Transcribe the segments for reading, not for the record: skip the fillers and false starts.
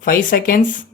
5 seconds.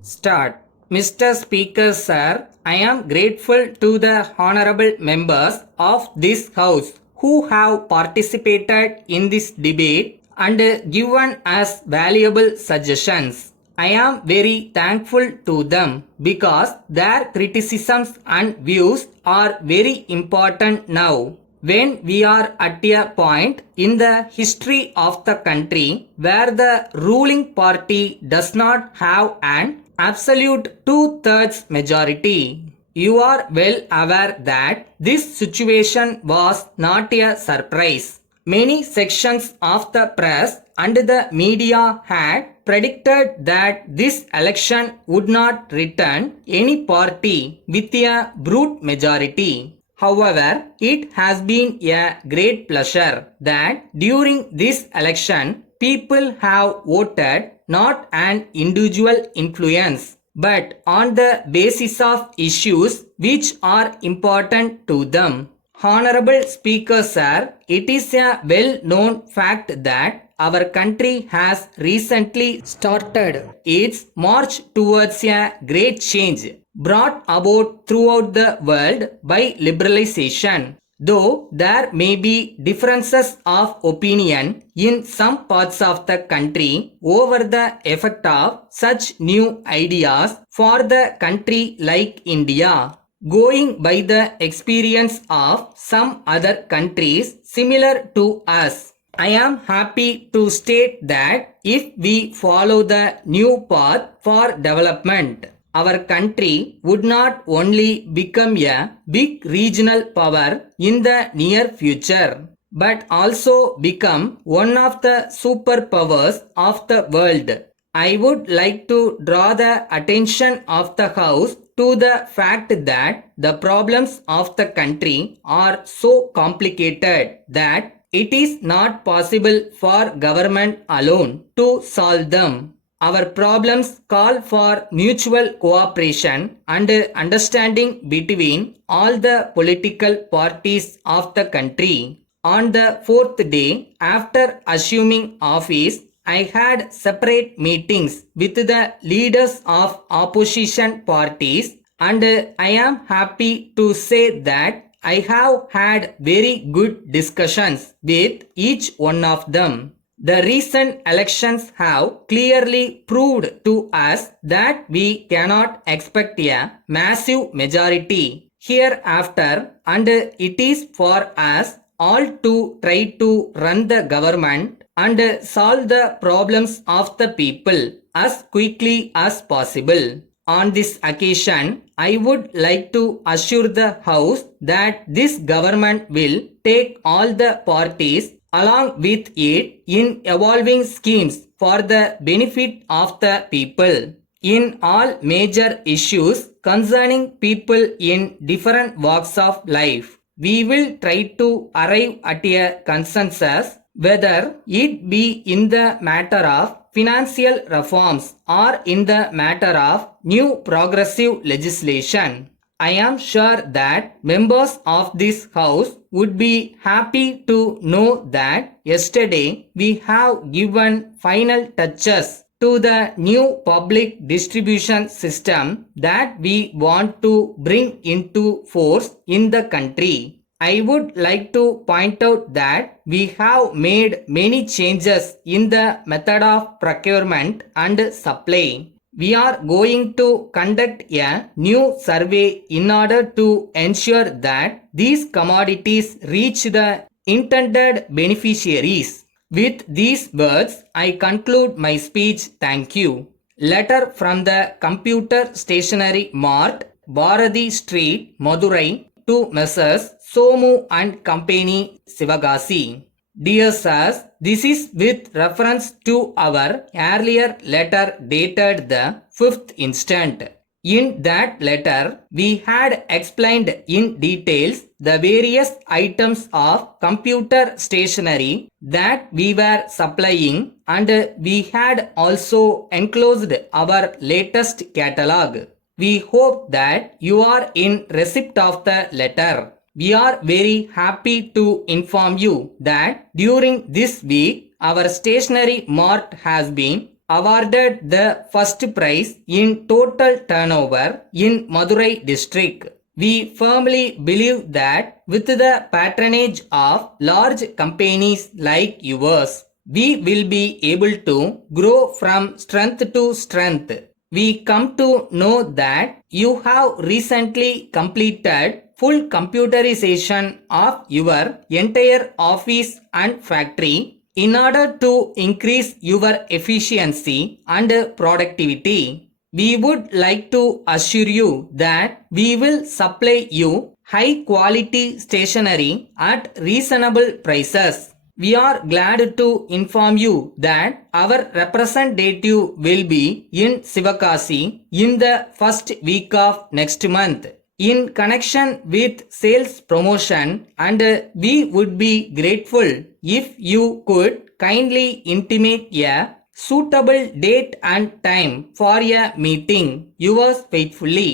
Start. Mr. Speaker, sir, I am grateful to the honorable members of this House who have participated in this debate and given us valuable suggestions. I am very thankful to them because their criticisms and views are very important now. When we are at a point in the history of the country where the ruling party does not have an absolute two-thirds majority. You are well aware that this situation was not a surprise. Many sections of the press and the media had predicted that this election would not return any party with a brute majority. However, it has been a great pleasure that during this election, people have voted not an individual influence, but on the basis of issues which are important to them. Honorable Speaker, sir, it is a well-known fact that our country has recently started its march towards a great change brought about throughout the world by liberalization. Though there may be differences of opinion in some parts of the country over the effect of such new ideas for the country like India. Going by the experience of some other countries similar to us, I am happy to state that if we follow the new path for development, our country would not only become a big regional power in the near future, but also become one of the superpowers of the world. I would like to draw the attention of the House to the fact that the problems of the country are so complicated that it is not possible for government alone to solve them. Our problems call for mutual cooperation and understanding between all the political parties of the country. On the fourth day after assuming office, I had separate meetings with the leaders of opposition parties, and I am happy to say that I have had very good discussions with each one of them. The recent elections have clearly proved to us that we cannot expect a massive majority hereafter, and it is for us all to try to run the government and solve the problems of the people as quickly as possible. On this occasion, I would like to assure the House that this government will take all the parties along with it in evolving schemes for the benefit of the people. In all major issues concerning people in different walks of life, we will try to arrive at a consensus, whether it be in the matter of financial reforms or in the matter of new progressive legislation. I am sure that members of this House would be happy to know that yesterday we have given final touches to the new public distribution system that we want to bring into force in the country. I would like to point out that we have made many changes in the method of procurement and supply. We are going to conduct a new survey in order to ensure that these commodities reach the intended beneficiaries. With these words, I conclude my speech. Thank you. Letter from the Computer Stationery Mart, Bharati Street, Madurai, to Messrs. Somu and Company, Sivagasi. Dear sirs, this is with reference to our earlier letter dated the 5th instant. In that letter, we had explained in details the various items of computer stationery that we were supplying, and we had also enclosed our latest catalog. We hope that you are in receipt of the letter. We are very happy to inform you that during this week, our stationery mart has been awarded the first prize in total turnover in Madurai district. We firmly believe that with the patronage of large companies like yours, we will be able to grow from strength to strength. We come to know that you have recently completed full computerization of your entire office and factory in order to increase your efficiency and productivity. We would like to assure you that we will supply you high quality stationery at reasonable prices. We are glad to inform you that our representative will be in Sivakasi in the first week of next month in connection with sales promotion, and we would be grateful if you could kindly intimate a suitable date and time for a meeting. Yours faithfully.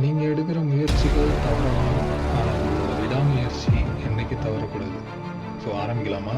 நீங்கள் எடுக்கிற முயற்சிகள் தவறலாம், ஆனால் உங்களோட விடாமுயற்சி என்னைக்கு தவறக்கூடாது. So ஆரம்பிக்கலாமா?